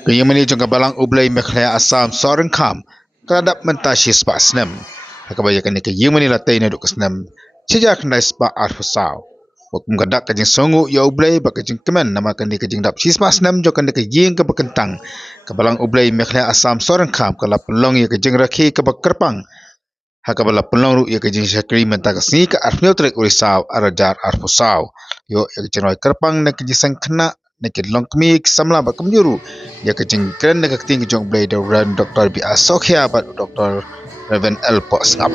Kayamani jong kabalang ublay mekhlaya Assam soren kham kadap mentashi spa snem. Hakabayakan ni kayamani latay na dukas nem. Sejak na spa arfusaw. Wakum gadak kajing songu ya ublay bakajing kemen nama kan ni kajing dap sispa snem jo kan ni kajing kabakentang. Kabalang ublay mekhlaya Assam soren kham kalap pelong ya kajing rakhi kabakkerpang. Hakabala pelong ru ya kajing syakri mentakasni ka arfnyo trek urisaw arajar arfusaw. Yo ya kajing roy kerpang na kajing sangkena naked long kemik samla ba kemjuru ya kecing keren nak keting jong blay ran Dr. B. Asokya bat Dr. Reven L. Posngap.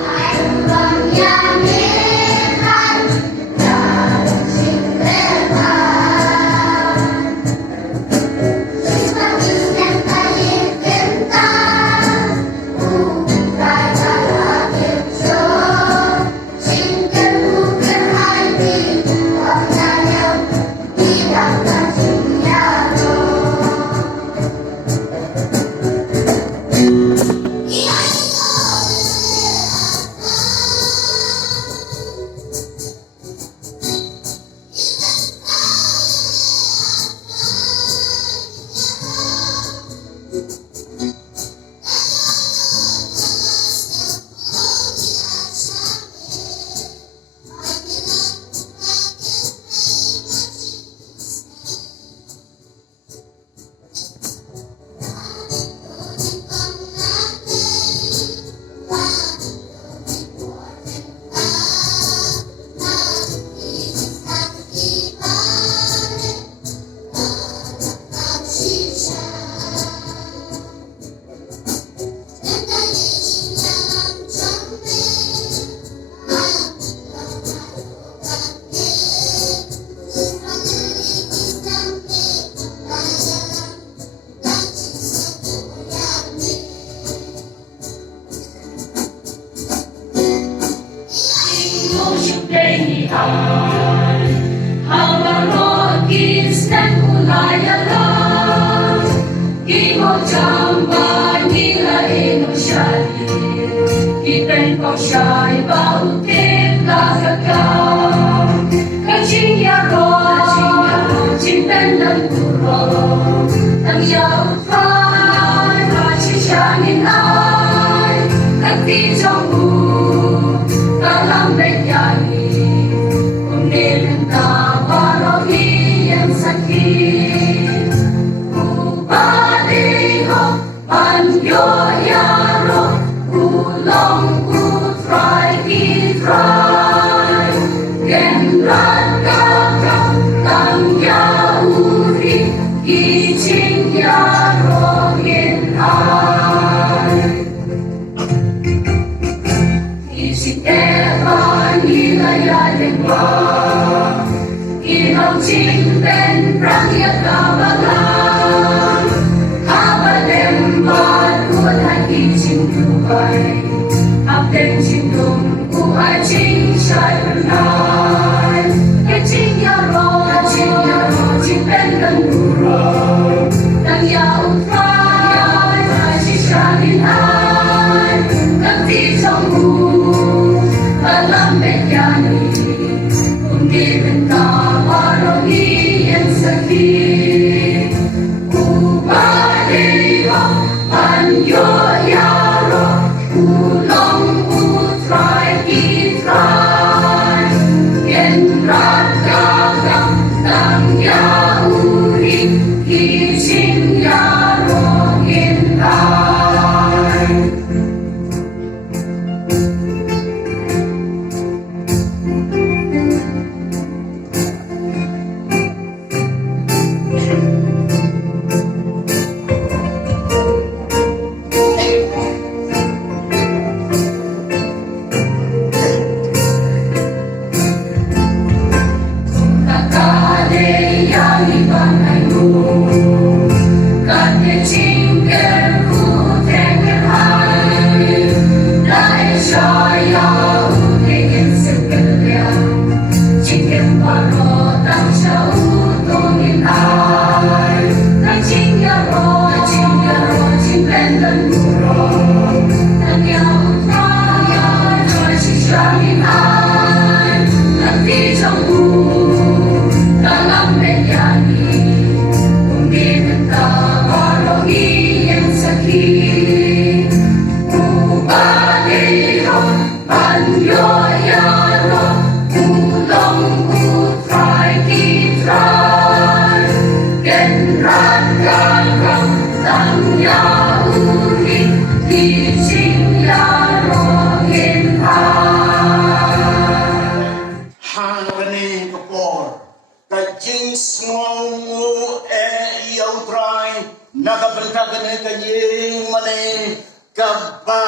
ba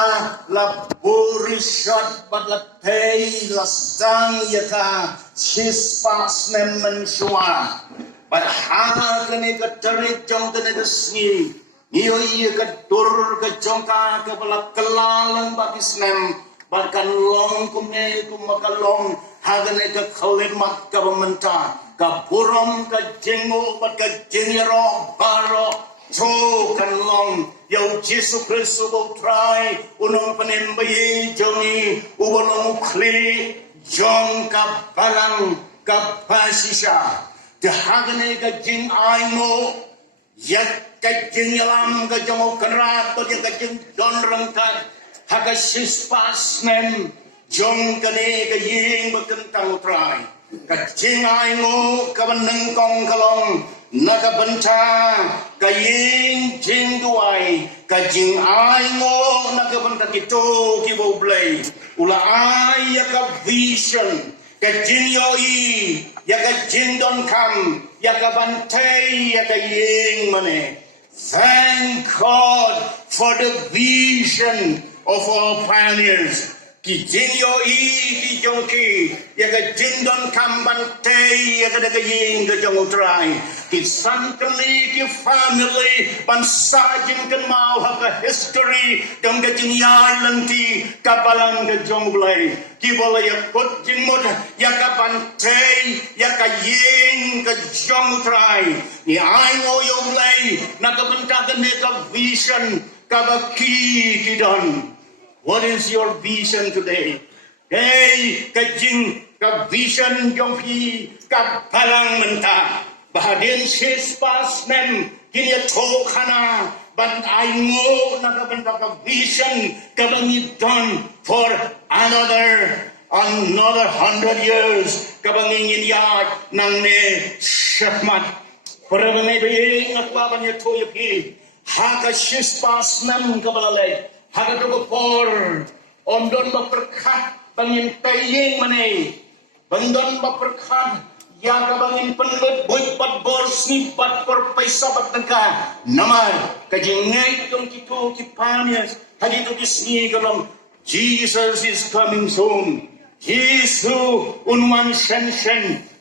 la burishat bat la pei la sang yaka chispas nemen shua bat ha kene ka tarik jong kene ka sni niyo iya ka dur ka jongka ka bala kelalang bat isnem bat kan long kumne kumakalong ha kene ka khalemat ka bamenta ka buram ka jengo bat ka jengero baro Cho kan long Yau Jesu Kristu bau try unong panembayi jongi ubolong ukli jong ka balang ka pasisha de hagane ka jing aimo yak ka jing yalam ka jongo kanrat to ka jing don rangkat haga sispas nem jong kane ka ying bakentang try ka jing aimo ka baneng kong kalong nakabanta kaying jing duai kajing ai ngo nakabanta kito kibo blay ula ai yaka vision kajing yoi yaka jing don kam yaka bantay yaka ying mane. Thank God for the vision of our pioneers. Ki jing yoi ki jongki yaka jing don kam bantay yaka daga ying ka jong utray ki santali ki family ban sajin kan mau haka history dong ka jing yarlan ti kabalang ka jong blay ki bola yak kot jing mot yaka bantay yaka ying ka jong utray ni ai ngo yo blay nakabanta ka vision kabaki ki don. What is your vision today? Hey, kajing ka vision jong pi ka palang menta. Bahadin sispas nem kini khana ban ai ngo na ka benta ka vision ka bangit done for another 100 years ka bangin yard nang ne shakmat. Para may baying at baban niya toyo pi. Haka sispas nem ka balalay. Haga to por ondon baperkat bangin taying mane bandon baperkat yaga bangin penlut boy pat bor snipat por paisa bat tangka namar kajingai tong kitu kipanias hadi to kisni galong Jesus is coming soon. Jesu unwan shen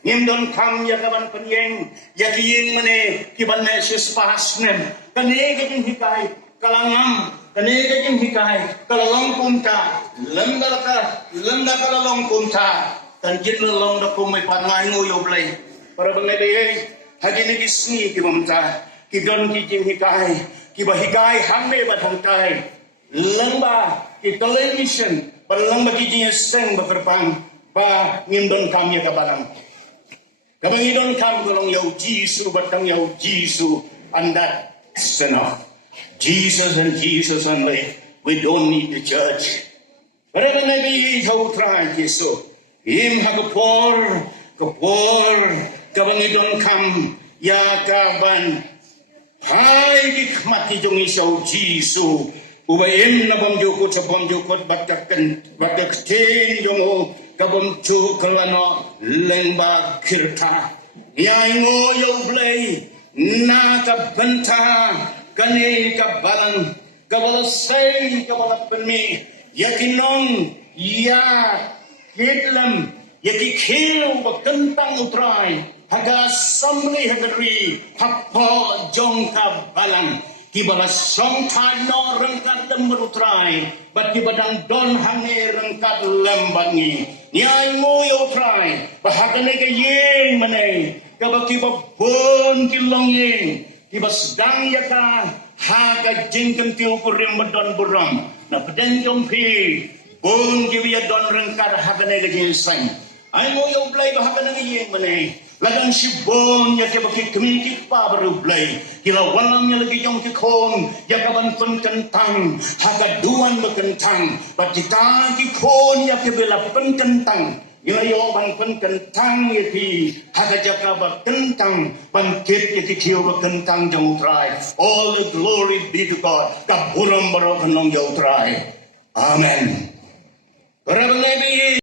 Ngimdon kam yakaban penyeng yakiying mane kiban nesis pasnem kanege jing hikai kalangam kanege jing hikai kalalong kumta lemdaka kalalong kumta kan jin lolong da kumai pangai ngoyo blai para bangede hagi ni kisni kimamta kidon ki jing hikai kibahikai hanne batangtai lengba ki television balangba ki jing seng baperpang ba ngimdon kam yakabalang Kabangidon kam golong yaw Jisu batang yaw Jisu and that's enough. Jesus and Jesus only. We don't need the church. Whatever may be how try Jesu. Him kapor kabangidon kam ya kaban. Hai dikmati jong isaw Jisu. Ubayin na bamjukot sa bamjukot batakin yung kabom chu kalano lengba kirta yai ngoyo blay na kabanta kani kabalang kabala say kabala penmi yakinong ya kitlam yakikilo bakentang utray haga samli hagari hapo jong kabalang kibala song thai no rengkat temberutrai bat kibadang don hange rengkat lembangi nyai ngoyo trai bahagane ke yeng mane kabaki babon kilong yeng kibas dang yaka haga jingken tiu kurim badon buram na pedeng jompi bon kibiya don rengkat hagane ke yeng sang ai ngoyo blai bahagane ke yeng mane Lagan si bon ya ke baki kemikik pa baru blay kila walang ya lagi jong kikon ya kaban pun kentang haga duan bekentang bat kita kikon ya ke bela pen kentang ya yo ban pen kentang ya pi haga jaka ba kentang bangkit ya kikiyo ba kentang jong utray all the glory be to God kaburam baro kanong jong utray amen. Para